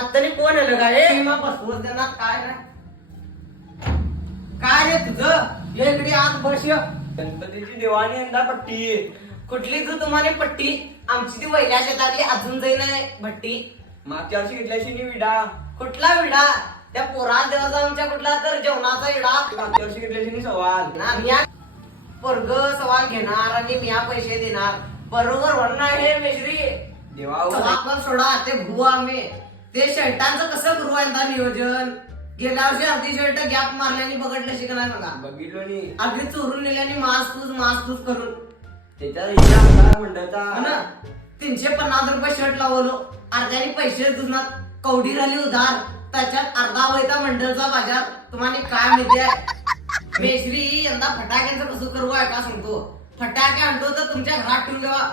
आता कोण आलं काय सीमा बसवत त्यांना काय नाही काय रे तुझं ये इकडे आज बस ये. गणपतीची दिवाणी यंदा पट्टी कुठली तू तुम्हाला पट्टी आमची ती वैल्या शेतातली अजून जाई नाही भट्टी मागच्या वर्षी घेतल्याशी नी विडा कुठला विडा त्या पोरा देवाचा आमच्या कुठला तर जेवणाचा विडा मागच्या वर्षी घेतल्याशी नी सवाल ना मिया पोरग सवाल घेणार आणि मिया पैसे देणार बरोबर म्हणणार हे मेश्री देवा आपण सोडा ते भू आम्ही ते शर्टांचं कसं करू यंदा नियोजन गेल्या वर्षी अर्धी शर्ट गॅप मारल्याने बघडलं शिकणार बघा बघितलो नी अर्धी चोरून नेल्याने मास तूच करून त्याच्या हिला मंडळचा हो ना 350 रुपये शर्ट लावलो अर्ध्याने पैसे दुजनात कवडी राहिली उधार त्याच्यात अर्धा वैता मंडळचा बाजार तुम्हाला काय माहितीये मेश्री यंदा फटाक्यांचं कसं करू आहे का सांगतो फटाके आणतो तर तुमच्या घरात ठेवून ठेवा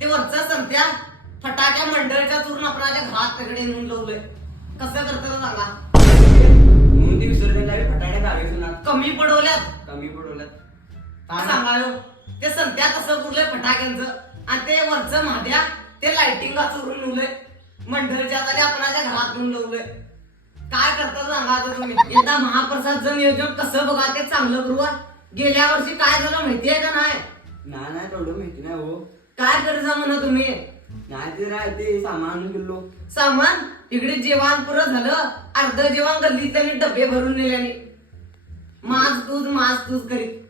ते वरचं संत्या फटाक्या मंडळच्या चुरून आपणाच्या घरात तिकडे नेऊन लावलंय कसं करतं सांगा म्हणून ती विसर्जन लावी फटाकडे गावी सुना कमी पडवल्यात कमी पडवल्यात काय सांगायो ते संत्या कसं पुरलंय फटाक्यांचं आणि ते वरचं महाद्या ते लाइटिंग चोरून नेवलंय मंडळच्या आणि आपणाच्या घरात नेऊन लावलंय काय करता सांगा आता तुम्ही एकदा महाप्रसादचं नियोजन कसं बघा ते चांगलं करू हा. गेल्या वर्षी काय झालं माहितीये का नाही नाही तेवढं माहिती नाही हो काय करता म्हणा तुम्ही नाही ते राहते सामान आणून गेलो सामान इकडे जेवण पुरं झालं अर्ध जेवण गल्ली त्यांनी डबे भरून नेल्याने मास तूच करीत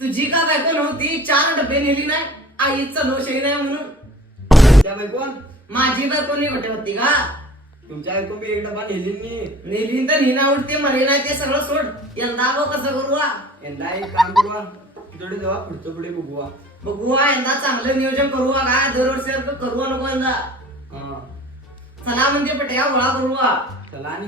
तुझी का बायको नव्हती 4 डबे नेली नाही आईचं लोशही नाही म्हणून त्या बायकोन माझी बायको नाही कुठे होती का तुमच्या बायको मी एक डबा नेली नी नेली तर निना उठते मरे नाही ते सगळं सोड यंदा गो कसं करू हा? यंदा एक काम करू थोडे जेव्हा पुढचं पुढे बघू बघू हा, यंदा चांगलं नियोजन करू हा का दरवर्षी करू नको यंदा हा चला म्हणजे पट्या गोळा करू हा. चला आणि